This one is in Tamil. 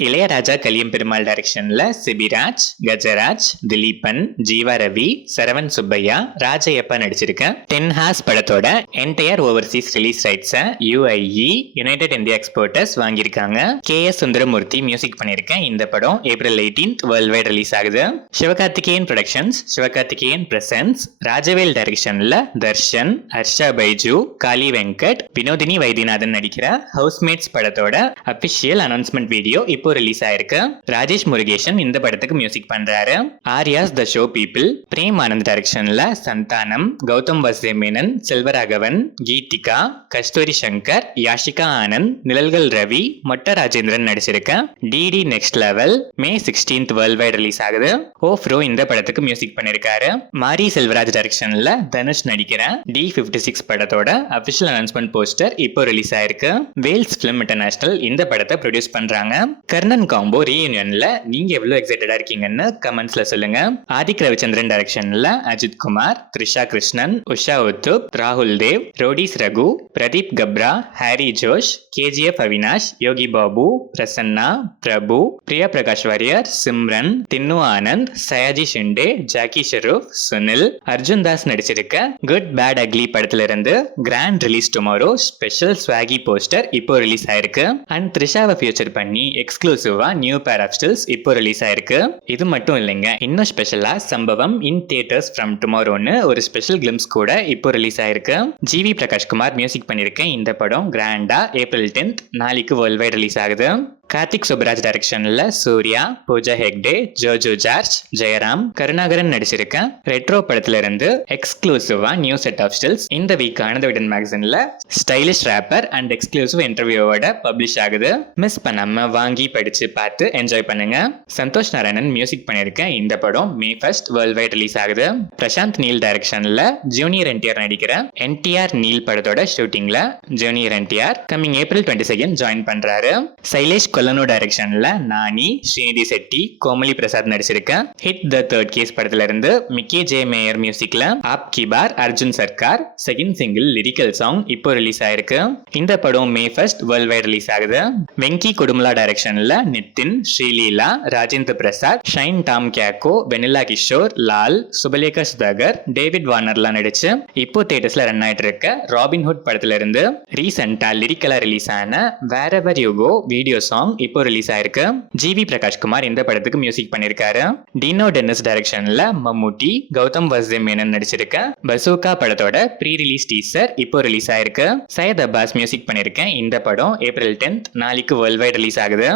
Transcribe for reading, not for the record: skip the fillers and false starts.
இளையராஜா கலியம்பெருமாள் டைரக்ஷன்ல சிபிராஜ், கஜராஜ், திலீபன், ஜீவா ரவி, சரவண் சுப்பையா, ராஜையப்பா நடிச்சிருக்க 10 ஹார்ஸ் படத்தோட என்டையர் ஓவர்சீஸ் ரிலீஸ் ரைட்ஸை UIE யுனைடெட் இந்தியா எக்ஸ்போர்ட்டர்ஸ் வாங்கியிருக்காங்க. KS சுந்தரமூர்த்தி மியூசிக் பண்ணியிருக்கேன். இந்த படம் April 18th world wide release ஆகுது. சிவகார்த்திகேயன் ப்ரொடக்ஷன்ஸ், சிவகார்த்திகேயன் பிரசன்ஸ், ராஜவேல் டைரக்ஷன்ல தர்ஷன், ஹர்ஷா பைஜு, காளி வெங்கட், வினோதினி வைத்தியநாதன் நடிக்கிற ஹவுஸ்மேட்ஸ் படத்தோட அபிஷியல் அனௌன்ஸ்மெண்ட் வீடியோ இப்போ ரிலீஸ் ஆயிருக்கு. ராஜேஷ் முருகேசன் இந்த படத்துக்கு மியூசிக் பண்றாரு. Arya's the show people, Prem Anand டைரக்ஷன்ல சந்தானம், கௌதம் வசேமேனன், செல்வராகவன், கீதிகா, கஸ்தூரி சங்கர், யாஷிகா ஆனந்த், நிழல்கள் ரவி, மொட்ட ராஜேந்திரன் நடிச்சிருக்க DD next level May 16th world wide release ஆகுது. ஓஃப்ரோ இந்த படத்துக்கு மியூசிக் பண்ணிருக்காரு. மாரி செல்வராஜ் டைரக்ஷன்ல தனுஷ் நடிக்கிற D56 படத்தோட அபிஷியல் அனௌன்ஸ்மெண்ட் போஸ்டர் இப்போ ரிலீஸ் ஆயிருக்கு. வேல்ஸ் பிலிம் இன்டர்நேஷனல் இந்த படத்தை ப்ரொடியூஸ் பண்றாங்க. கர்ணன் காம்போ ரீயூனியன்ல நீங்க எவ்வளவு எக்ஸைட்டடா இருக்கீங்கன்னு கமெண்ட்ஸ்ல சொல்லுங்க. ஆதிக் ரவிச்சந்திரன் டைரக்ஷன்ல அஜித் குமார், த்ரிஷா கிருஷ்ணன், உஷா உத்துப், ராகுல் தேவ், ரோடிஸ் ரகு, பிரதீப் கப்ரா, ஹாரி ஜோஷ், KGF அவினாஷ், யோகி பாபு, பிரசன்னா, பிரபு, பிரியா பிரகாஷ் வாரியர், சிம்ரன், தின்னு ஆனந்த், சயாஜி ஷிண்டே, ஜாக்கி ஷெரூப், சுனில், அர்ஜுன் தாஸ் நடிச்சிருக்க குட் பேட் அக்லி படத்துல இருந்து grand release tomorrow special Swiggy poster இப்போ ரிலீஸ் ஆயிருக்கு. அண்ட் த்ரிஷாவை ஃபியூச்சர் பண்ணி எக்ஸ்க்ளூசிவா நியூ பேர் ஆஃப் ஸ்டில்ஸ் இப்போ ரிலீஸ் ஆயிருக்கு. இது மட்டும் இல்லைங்க, இன்னும் ஸ்பெஷலா சம்பவம் இன் தியேட்டர்ஸ் ஃப்ரம் டுமாரோன்னு ஒரு ஸ்பெஷல் கிளிம்ஸ் கூட இப்போ ரிலீஸ் ஆயிருக்கு. GV பிரகாஷ்குமார் மியூசிக் பண்ணியிருக்கேன். இந்த படம் கிராண்டா April 10th நாளைக்கு வேர்ல்ட் வைட் ரிலீஸ் ஆகுது. கார்த்திக் சுப்ராஜ் டைரக்ஷன்ல சூர்யா, பூஜா ஹெக்டே, ஜோஜோ ஜார்ஜ், ஜெயராம், கருணாகரன் நடிச்சிருக்க ரெட்ரோ படத்துல இருந்து எக்ஸ்க்ளூசிவா நியூ செட் ஆஃப் ஸ்டில்ஸ் இந்த வீக் ஆனந்த விடன் மேகசின்ல ஸ்டைலிஷ் ரேப்பர் அண்ட் எக்ஸ்க்ளூசிவ் இன்டர்வியூவோட பப்ளிஷ் ஆகுது. மிஸ் பண்ணாம வாங்கி படிச்சு பார்த்து என்ஜாய் பண்ணுங்க. சந்தோஷ் நாராயணன் மியூசிக் பண்ணிருக்க இந்த படம் May 1st world wide release ஆகுது. பிரசாந்த் நீல் டைரக்ஷன்ல ஜூனியர் NTR நடிக்கிற NTR நீல் படத்தோட ஷூட்டிங்ல junior NTR coming April 22nd join பண்றாரு. சைலேஷ் கொல்லனோ டைரக்ஷன்ல நானி, ஸ்ரீநிதி செட்டி, கோமலி பிரசாத் நடிச்சிருக்க ஹிட் த தேர்ட் கேஸ் படத்துல இருந்து மிக்கி ஜே மேயர் மியூசிக்ல Ab Ki Baar Arjun Sarkar second single lyrical song இப்போ ரிலீஸ் ஆயிருக்கு. இந்த படம் May 1st world wide release ஆகுது. வெங்கி குடுமலா டைரக்ஷன்ல நித்தின், ஸ்ரீலீலா, ராஜேந்திர பிரசாத், ஷைன் டாம் கேக்கோ, வெனிலா கிஷோர், லால், சுபலேகா சுதாகர், டேவிட் வார்னர்லாம் நடிச்சு இப்போ தியேட்டர்ஸ்ல ரன் ஆயிட்டு இருக்க ராபின்ஹுட் படத்துல இருந்து ரீசெண்டா லிரிக்கலா ரிலீஸ் ஆன வேரெவர் யூ கோ வீடியோ சாங் இப்போ ரிலீஸ் ஆயிருக்கு. GV பிரகாஷ்குமார் இந்த படத்துக்கு மியூசிக் பண்ணிருக்காரு. டினோ டென்னிஸ் டைரக்ஷன்ல மம்முட்டி, கௌதம் வசேமேனன் நடிச்சிருக்க பசூகா படத்தோட ப்ரீ ரிலீஸ் டீசர் இப்போ ரிலீஸ் ஆயிருக்கு. சையத் அப்பாஸ் மியூசிக் பண்ணிருக்கேன். இந்த படம் April 10th நாளைக்கு வேர்ல்ட் வைட் ரிலீஸ் ஆகுது.